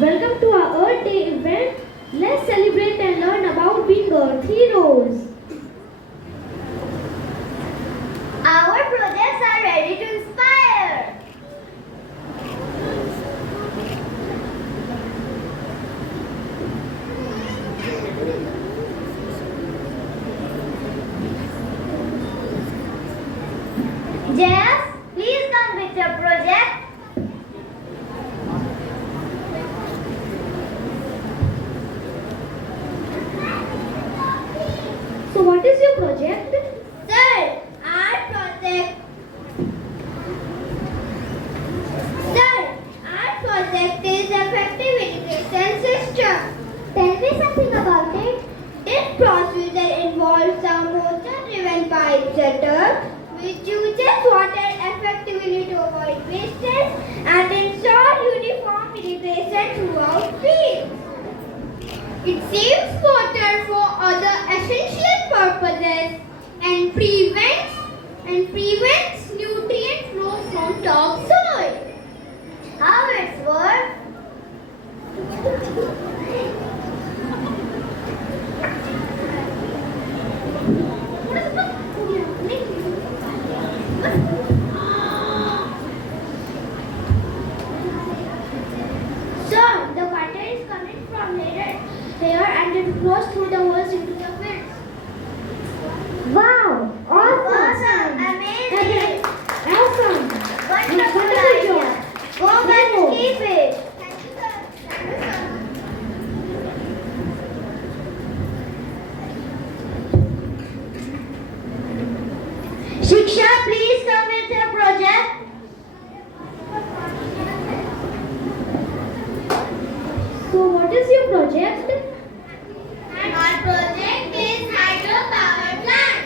Welcome to our Earth Day event. Let's celebrate and learn about being Earth heroes. Our projects are ready to inspire. Jess, please come with your project. So, what is your project? Sir, our project. Sir, our project is effective irrigation system. Tell me something about it. This procedure involves a motor-driven pipe setup which uses water effectively to avoid wastage and ensure uniform irrigation throughout fields. It saves water for other essential purposes and prevents nutrient flow from topsoil. How it works? Sir, the water is coming from here and it flows through the holes into the fields. Wow! Awesome! Amazing! Awesome! Wonderful Wonderful idea! job. Go back Bravo. and keep it! Thank you, sir. Thank you, sir. Shiksha, please come with your project. So, what is your project? Our project is hydropower plant.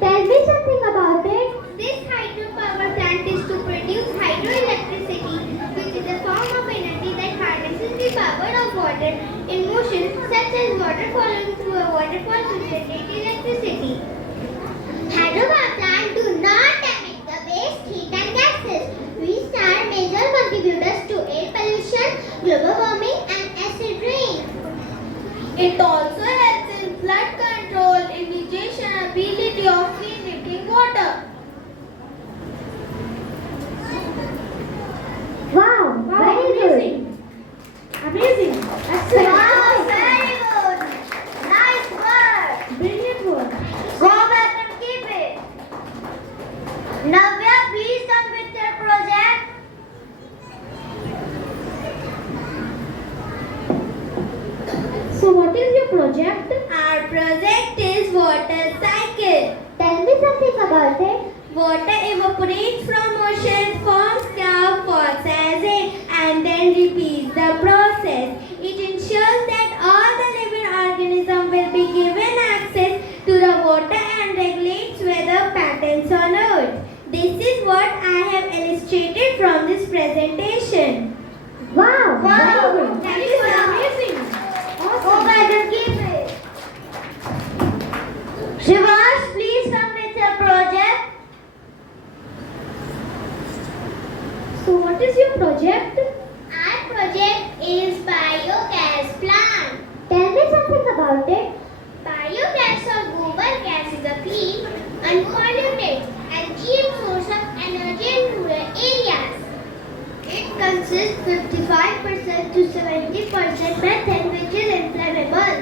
Tell me something about it. This hydropower plant is to produce hydroelectricity, which is a form of energy that harnesses the power of water in motion, such as water flowing through a waterfall to generate electricity. Hydropower plants do not emit the waste heat and gases, which are major contributors to air pollution, global warming, and acid rain. It also helps in flood control, irrigation, and ability of clean drinking water. Wow! Very amazing. good. Amazing! Excellent! Wow, very good. Nice work. Brilliant work! Go back and keep it. Navya, please come with your project. So, what is your project? Our project is water cycle. Tell me something about it. Water evaporates from ocean, forms cloud, falls as rain, and then repeats the process. It ensures that all the living organisms will be given access to the water and regulates weather patterns on Earth. This is what I have illustrated from this presentation. Wow! Very good! Thank you, sir. Amazing! Go Awesome! back and keep it. Shivash, please come with your project. So, what is your project? Our project is biogas plant. Tell me something about it. Biogas or gobar gas is a clean, unpolluted, and cheap source of energy in rural areas. It consists 55% to 70% methane, which is inflammable.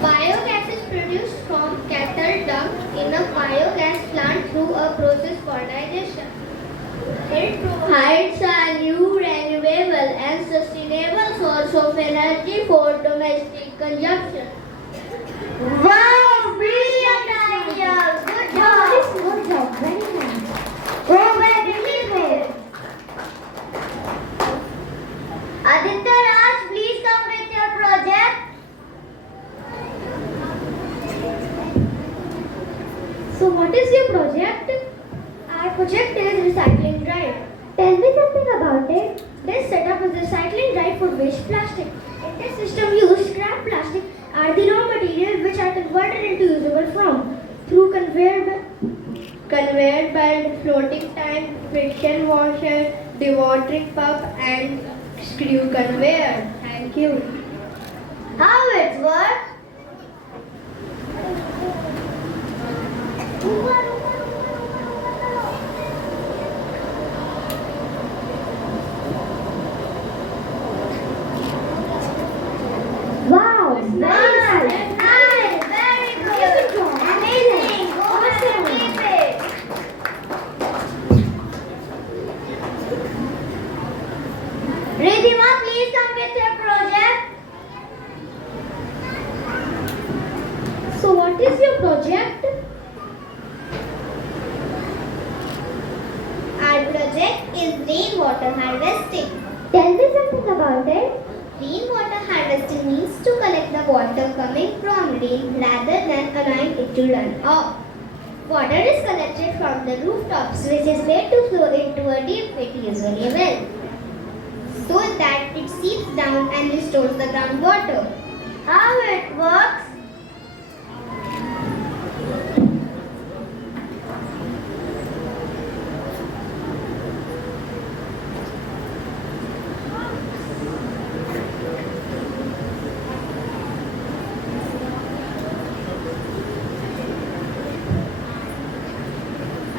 Biogas is produced from cattle dung in a biogas plant through a process called digestion. It provides a new, renewable, and sustainable source of energy for domestic consumption. Wow, brilliant idea! Good job! Good job! Very nice! Go back and keep it. Aditya Raj, please come with your project. So, what is your project? Our project is recycling drive. Tell me something about it. This setup is recycling drive for waste plastic. In this system, used scrap plastic are the raw materials which are converted into usable form through conveyor belt, floating tank, friction washer, dewatering pump, and screw conveyor. Thank you. How it works? Wow, very nice. Nice, very Good good. job. Amazing. Go ahead and Awesome. keep it. Ridhima, please come with your project. So what is your project? Our project is rainwater harvesting. Tell me something about it. Rainwater harvesting means to collect the water coming from rain rather than allowing it to run off. Water is collected from the rooftops which is made to flow into a deep pit, usually a well, so that it seeps down and restores the groundwater. How it works?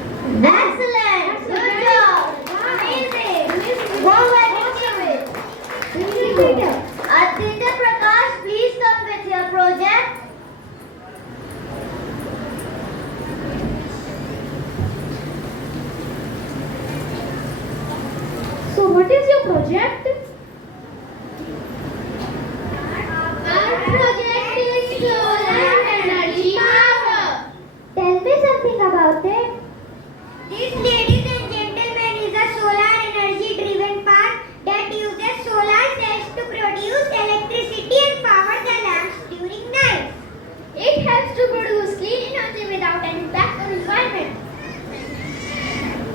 Excellent! Good job! Amazing! Go ahead and give it. Aditya Prakash, please come with your project. So what is your project? Our project is solar energy power. Tell me something about it. This, ladies and gentlemen, is a solar energy driven park that uses solar cells to produce electricity and power the lamps during night. It helps to produce clean energy without any impact on the environment.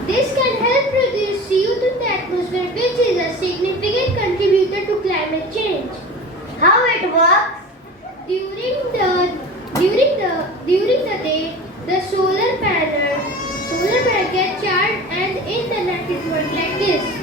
This can help reduce CO2 in the atmosphere, which is a significant contributor to climate change. How it works? During the day, the solar panel gets charged and in the night it works like this.